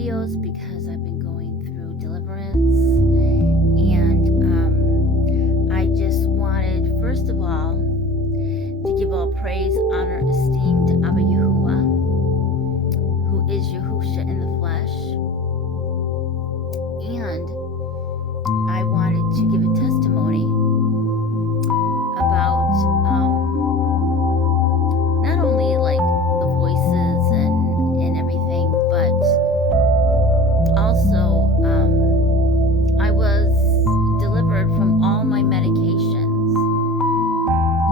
videos because I've been going through deliverance, and I just wanted, first of all, to give all praise, honor, esteem to Abba Yahuah, who is Yahusha in the flesh. And I wanted to give a testimony about not only like the voices and everything, but also I was delivered from all my medications,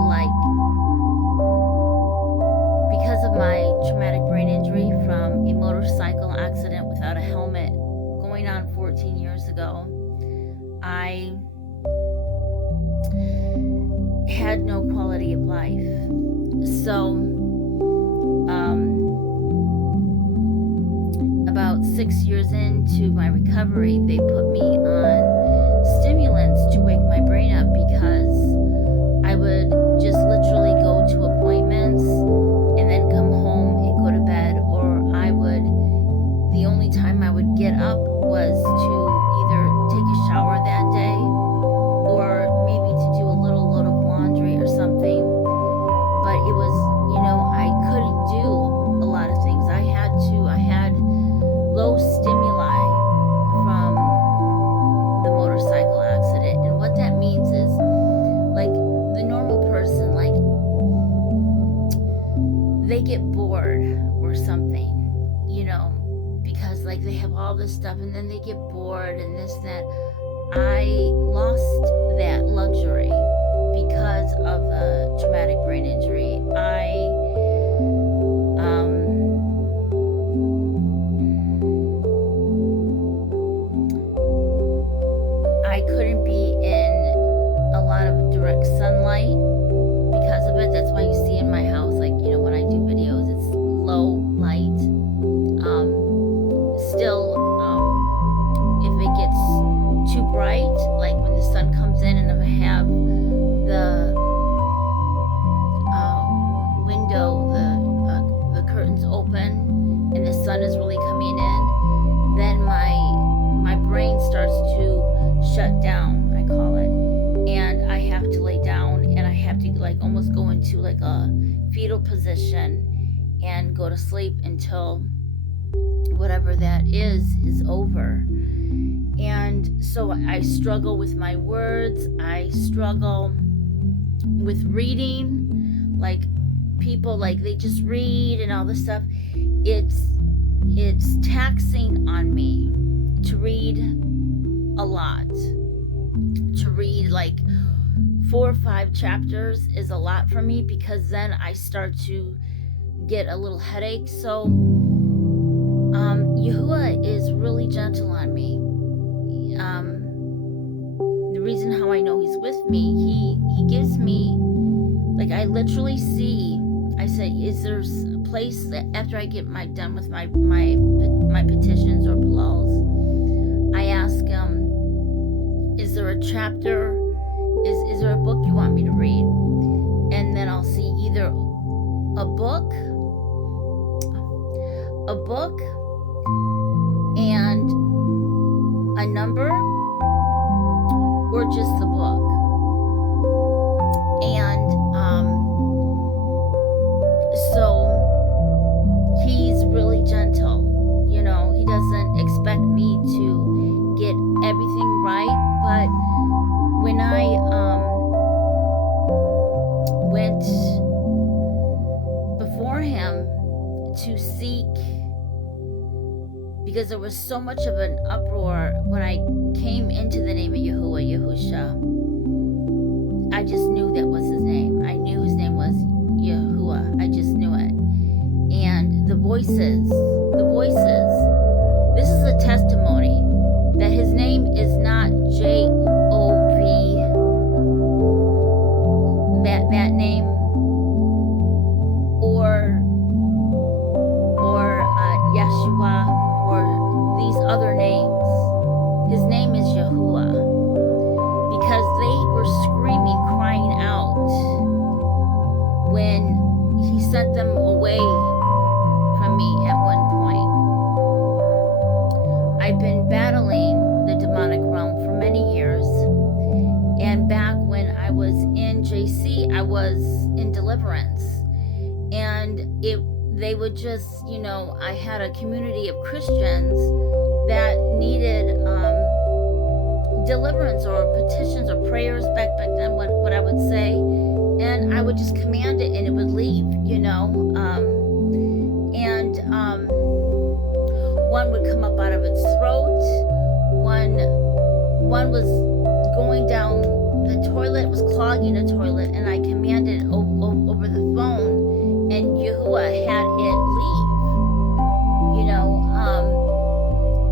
like because of my traumatic brain injury from a motorcycle accident without a helmet going on 14 years ago. I had no quality of life. So about 6 years into my recovery, they put me on stimulants to wake my brain up, because I would just literally go to appointments and then come home and go to bed, or the only time I would get up was to either take a shower that day or maybe to do a little load of laundry or something. But it was, I couldn't do a lot of things. I had low stimuli from the motorcycle accident. And what that means is, like, the normal person, like, they get bored or something, because like they have all this stuff and then they get bored and this, that. I lost that luxury because of the traumatic brain injury. I couldn't be in a lot of direct sunlight because of it. That's why you see in my house, like, when I do videos, it's low light. Still, if it gets too bright, like when the sun comes in, and if I have the window, the curtains open, and the sun is really coming in, then my brain starts to shut down, I call it, and I have to lay down, and I have to like almost go into like a fetal position and go to sleep until whatever that is over. And so I struggle with my words. I struggle with reading. Like, people, like, they just read and all this stuff. It's taxing on me to read a lot. To read like 4 or 5 chapters is a lot for me, because then I start to get a little headache. So Yahuah is really gentle on me. The reason how I know he's with me, he gives me, like, I literally see, I say, is there a place that after I get done with my petitions or pilals, I ask him, is there a chapter, is there a book you want me to read? And then I'll see either a book and a number, or just the book. And so he's really gentle. He doesn't expect me to get everything right. But when I went before him to seek, because there was so much of an uproar when I came into the name of Yahuah, Yahusha. I just knew that was his name. I knew his name was Yahuah. I just knew it. And the voices. This is a testimony that his name is not J-O-V, that name, or Yeshua, or these other names. His name is Yahuah, because they were screaming, crying out when he sent them away from me at one I've been battling the demonic realm for many years. And back when I was in JC, I was in deliverance. And they would just, I had a community of Christians that needed deliverance or petitions or prayers back then, what I would say. And I would just command it and it would leave, one would come up out of its throat. One was going down the toilet, was clogging a toilet, and I commanded over the phone, and Yahuah had it leave,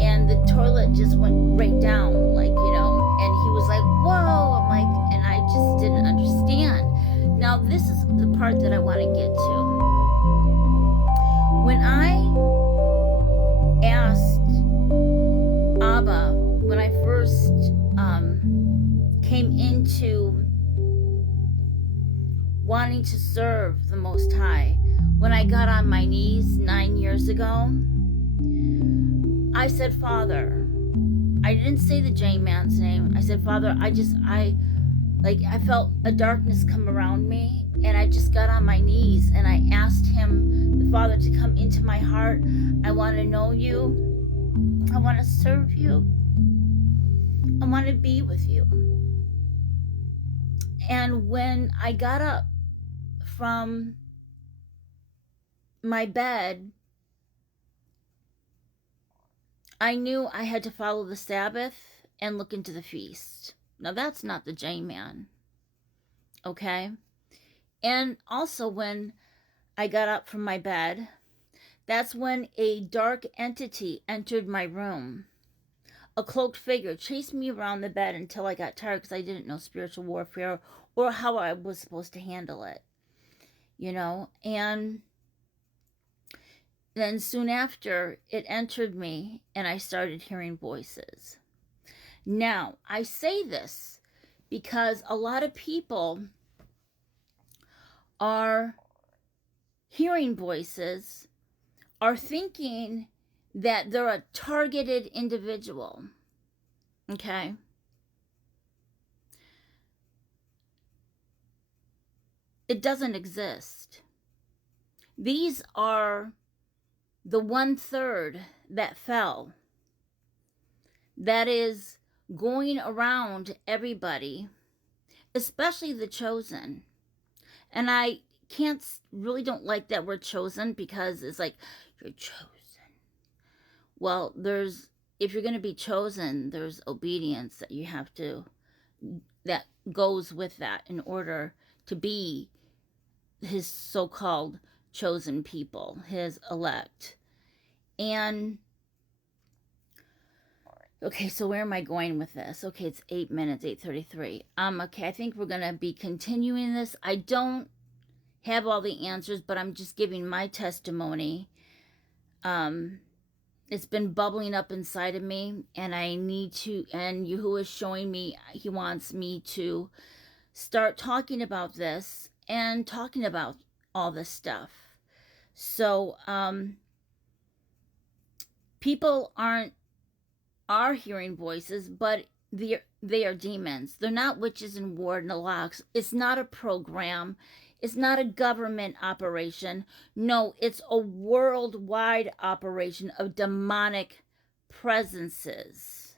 and the toilet just went right down, and he was like, whoa, I'm like, and I just didn't understand. Now, this is the part that I want to get to. When I asked Abba, when I first came into wanting to serve the Most High, when I got on my knees 9 years ago, I said, Father, I didn't say the J-Man's name. I said, Father, I felt a darkness come around me, and I just got on my knees and I asked him, the Father, to come into my heart. I want to know you. I want to serve you. I want to be with you. And when I got up from my bed, I knew I had to follow the Sabbath and look into the feast. Now, that's not the J-Man. Okay? And also, when I got up from my bed, that's when a dark entity entered my room. A cloaked figure chased me around the bed until I got tired because I didn't know spiritual warfare or how I was supposed to handle it. And then soon after, it entered me and I started hearing voices. Now, I say this because a lot of people are hearing voices, are thinking that they're a targeted individual. Okay? It doesn't exist. These are the 1/3 that fell. That is going around everybody, especially the chosen. And I really don't like that word chosen, because it's like, you're chosen. Well, if you're going to be chosen, there's obedience that you have to, that goes with that in order to be his so-called chosen people, his elect. And okay, so where am I going with this? Okay, it's 8 minutes, 8:33. Okay, I think we're going to be continuing this. I don't have all the answers, but I'm just giving my testimony. It's been bubbling up inside of me, and and Yahuah is showing me he wants me to start talking about this and talking about all this stuff. So, people are hearing voices, but they are demons. They're not witches and warlocks. It's not a program. It's not a government operation. No, it's a worldwide operation of demonic presences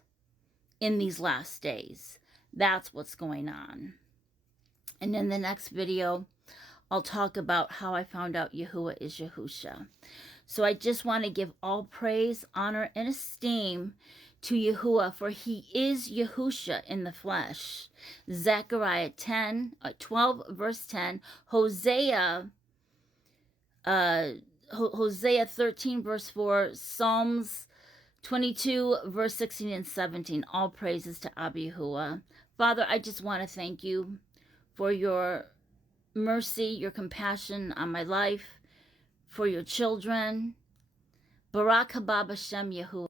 in these last days. That's what's going on. And in the next video, I'll talk about how I found out Yahuah is Yahusha. So I just want to give all praise, honor, and esteem to Yahuah, for he is Yahusha in the flesh. Zechariah 12, verse 10, Hosea 13, verse 4, Psalms 22, verse 16 and 17. All praises to Abba Yahuah. Father, I just want to thank you for your mercy, your compassion on my life, for your children. Barak haba b'shem Yahuah.